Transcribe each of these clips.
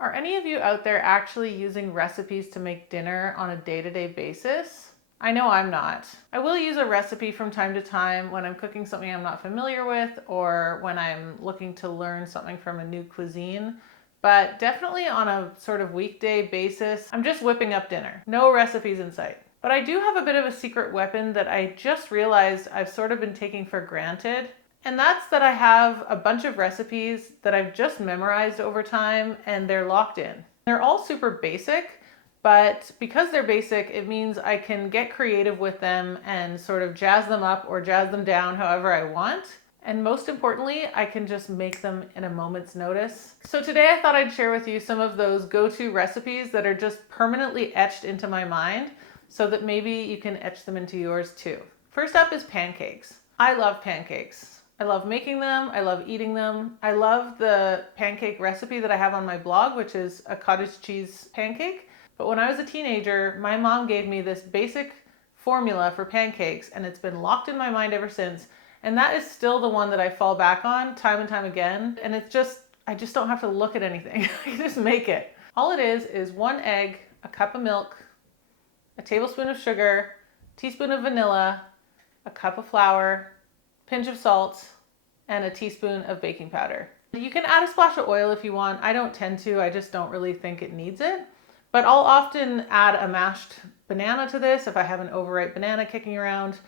Are any of you out there actually using recipes to make dinner on a day-to-day basis? I know I'm not. I will use a recipe from time to time when I'm cooking something I'm not familiar with or when I'm looking to learn something from a new cuisine. But definitely on a sort of weekday basis, I'm just whipping up dinner. No recipes in sight. But I do have a bit of a secret weapon that I just realized I've sort of been taking for granted. And that's that I have a bunch of recipes that I've just memorized over time and they're locked in. They're all super basic, but because they're basic, it means I can get creative with them and sort of jazz them up or jazz them down however I want. And most importantly, I can just make them in a moment's notice. So today I thought I'd share with you some of those go-to recipes that are just permanently etched into my mind so that maybe you can etch them into yours too. First up is pancakes. I love pancakes. I love making them. I love eating them. I love the pancake recipe that I have on my blog, which is a cottage cheese pancake. But when I was a teenager, my mom gave me this basic formula for pancakes, and it's been locked in my mind ever since. And that is still the one that I fall back on time and time again. And it's just, I just don't have to look at anything. I can just make it. All it is 1 egg, a cup of milk, a tablespoon of sugar, a teaspoon of vanilla, a cup of flour, pinch of salt, and a teaspoon of baking powder. You can add a splash of oil if you want. I don't tend to, I just don't really think it needs it. But I'll often add a mashed banana to this if I have an overripe banana kicking around.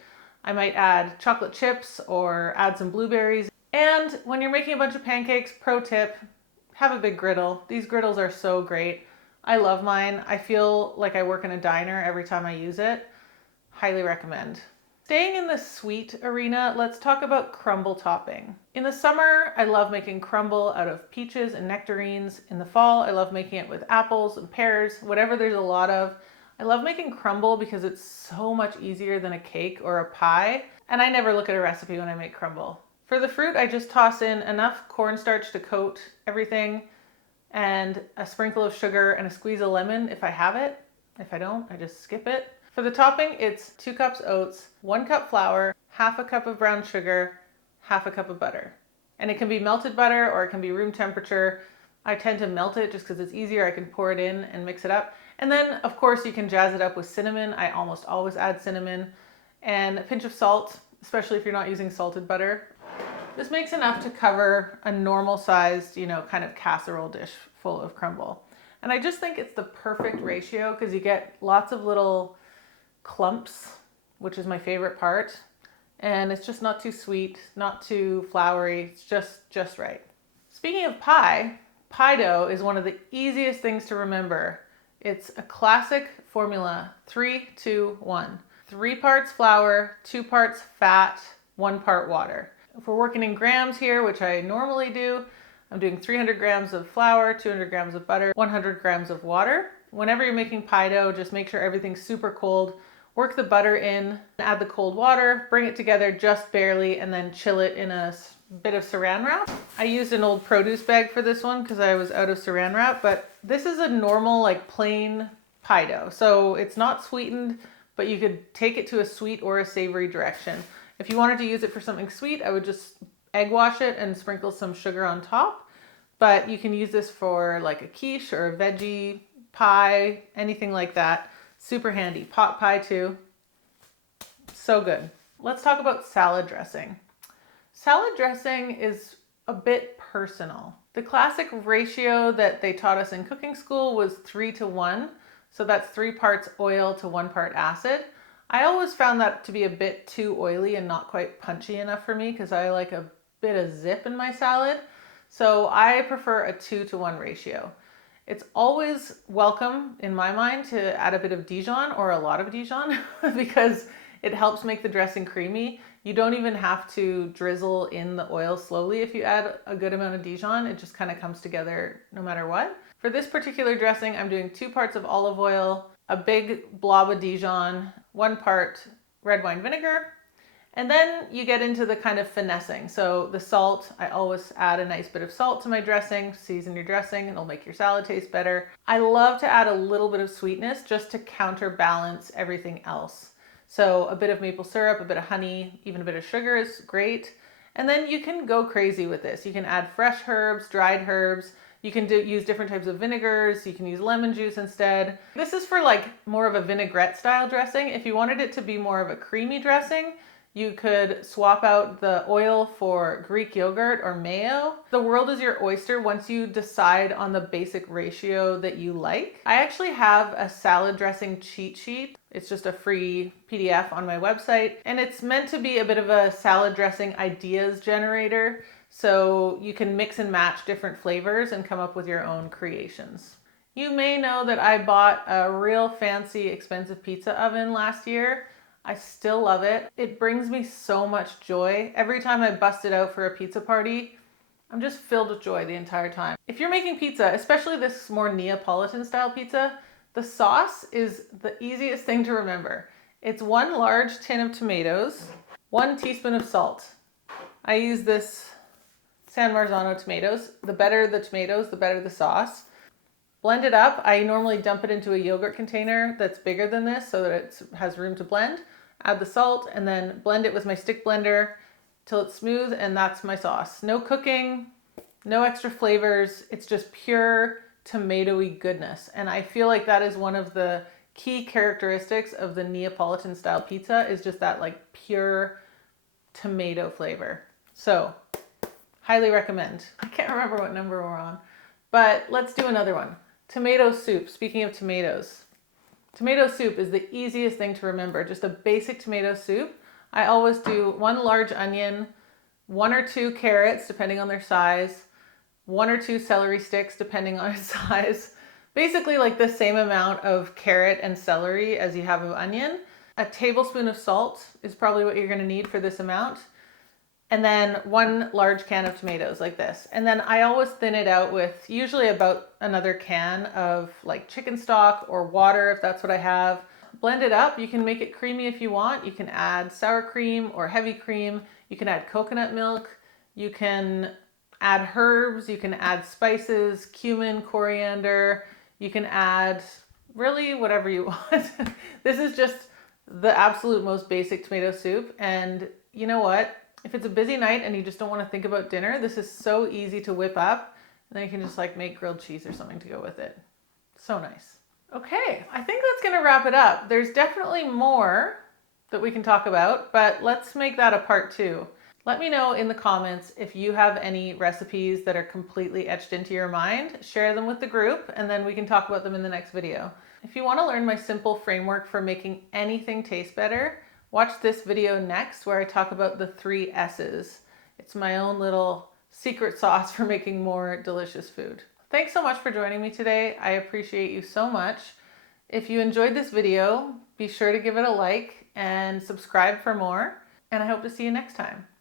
I might add chocolate chips or add some blueberries. And when you're making a bunch of pancakes, pro tip, have a big griddle. These griddles are so great. I love mine. I feel like I work in a diner every time I use it. Highly recommend. Staying in the sweet arena, let's talk about crumble topping. In the summer, I love making crumble out of peaches and nectarines. In the fall, I love making it with apples and pears, whatever there's a lot of. I love making crumble because it's so much easier than a cake or a pie, and I never look at a recipe when I make crumble. For the fruit, I just toss in enough cornstarch to coat everything, and a sprinkle of sugar and a squeeze of lemon if I have it. If I don't, I just skip it. For the topping, it's 2 cups oats, 1 cup flour, half a cup of brown sugar, half a cup of butter. And it can be melted butter or it can be room temperature. I tend to melt it just because it's easier. I can pour it in and mix it up. And then, of course, you can jazz it up with cinnamon. I almost always add cinnamon. And a pinch of salt, especially if you're not using salted butter. This makes enough to cover a normal sized, kind of casserole dish full of crumble. And I just think it's the perfect ratio because you get lots of little clumps, which is my favorite part, and it's just not too sweet, not too floury. It's just right. Speaking of pie dough is one of the easiest things to remember. It's a classic formula: 3, 2, 1. 3 parts flour, 2 parts fat, 1 part water. If we're working in grams here, which I normally do, I'm doing 300 grams of flour, 200 grams of butter, 100 grams of water. Whenever you're making pie dough, just make sure everything's super cold. Work the butter in, add the cold water, bring it together just barely, and then chill it in a bit of saran wrap. I used an old produce bag for this one because I was out of saran wrap, but this is a normal, plain pie dough. So it's not sweetened, but you could take it to a sweet or a savory direction. If you wanted to use it for something sweet, I would just egg wash it and sprinkle some sugar on top. But you can use this for a quiche or a veggie pie, anything like that. Super handy. Pot pie too. So good. Let's talk about salad dressing. Salad dressing is a bit personal. The classic ratio that they taught us in cooking school was 3 to 1. So that's 3 parts oil to 1 part acid. I always found that to be a bit too oily and not quite punchy enough for me because I like a bit of zip in my salad. So I prefer a 2 to 1 ratio. It's always welcome in my mind to add a bit of Dijon or a lot of Dijon because it helps make the dressing creamy. You don't even have to drizzle in the oil slowly if you add a good amount of Dijon. It just kind of comes together no matter what. For this particular dressing, I'm doing 2 parts of olive oil, a big blob of Dijon, 1 part red wine vinegar, and then you get into the kind of finessing. So the salt, I always add a nice bit of salt to my dressing. Season your dressing and it'll make your salad taste better. I love to add a little bit of sweetness just to counterbalance everything else. So a bit of maple syrup, a bit of honey, even a bit of sugar is great. And then you can go crazy with this. You can add fresh herbs, dried herbs. You can use different types of vinegars. You can use lemon juice instead. This is for like more of a vinaigrette style dressing. If you wanted it to be more of a creamy dressing, you could swap out the oil for Greek yogurt or mayo. The world is your oyster once you decide on the basic ratio that you like. I actually have a salad dressing cheat sheet. It's just a free PDF on my website, and it's meant to be a bit of a salad dressing ideas generator. So you can mix and match different flavors and come up with your own creations. You may know that I bought a real fancy, expensive pizza oven last year. I still love it. It brings me so much joy. Every time I bust it out for a pizza party, I'm just filled with joy the entire time. If you're making pizza, especially this more Neapolitan style pizza, the sauce is the easiest thing to remember. It's 1 large tin of tomatoes, 1 teaspoon of salt. I use this San Marzano tomatoes. The better the tomatoes, the better the sauce. Blend it up. I normally dump it into a yogurt container that's bigger than this so that it has room to blend. Add the salt and then blend it with my stick blender till it's smooth, and that's my sauce. No cooking, no extra flavors. It's just pure tomatoey goodness. And I feel like that is one of the key characteristics of the Neapolitan style pizza, is just that like pure tomato flavor. So highly recommend. I can't remember what number we're on, but let's do another one. Tomato soup. Speaking of tomatoes, tomato soup is the easiest thing to remember. Just a basic tomato soup. I always do 1 large onion, 1 or 2 carrots, depending on their size, 1 or 2 celery sticks, depending on its size. Basically like the same amount of carrot and celery as you have of onion. A tablespoon of salt is probably what you're going to need for this amount. And then 1 large can of tomatoes like this. And then I always thin it out with usually about another can of like chicken stock or water if that's what I have. Blend it up. You can make it creamy if you want. You can add sour cream or heavy cream. You can add coconut milk. You can add herbs. You can add spices, cumin, coriander. You can add really whatever you want. This is just the absolute most basic tomato soup. And you know what? If it's a busy night and you just don't want to think about dinner, this is so easy to whip up. And then you can just like make grilled cheese or something to go with it. So nice. Okay, I think that's going to wrap it up. There's definitely more that we can talk about, but let's make that a part 2. Let me know in the comments if you have any recipes that are completely etched into your mind. Share them with the group and then we can talk about them in the next video. If you want to learn my simple framework for making anything taste better, watch this video next where I talk about the 3 S's. It's my own little secret sauce for making more delicious food. Thanks so much for joining me today. I appreciate you so much. If you enjoyed this video, be sure to give it a like and subscribe for more, and I hope to see you next time.